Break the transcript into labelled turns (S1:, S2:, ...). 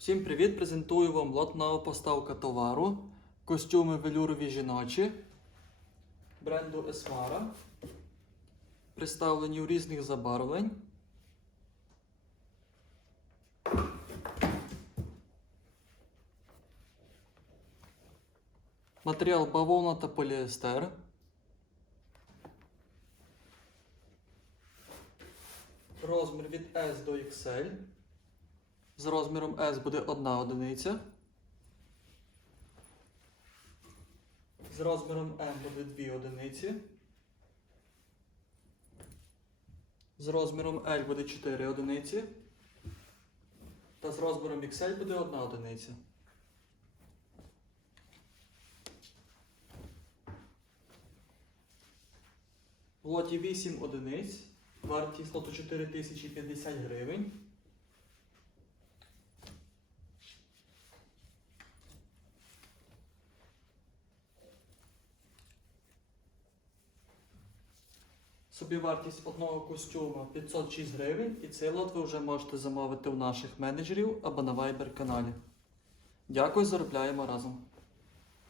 S1: Всім привіт! Презентую вам лот поставка товару. Костюми велюрові жіночі бренду Esmara. Представлені у різних забарвлень. Матеріал бавовна та поліестер. Розмір від S до XL. З розміром S буде одна одиниця. З розміром M буде дві одиниці. З розміром L буде 4 одиниці. Та з розміром XL буде одна одиниця. В лоті 8 одиниць. Вартість лоту 4050 гривень. Собівартість одного костюма 506 гривень, і цей лот ви вже можете замовити у наших менеджерів або на Viber каналі. Дякую, заробляємо разом.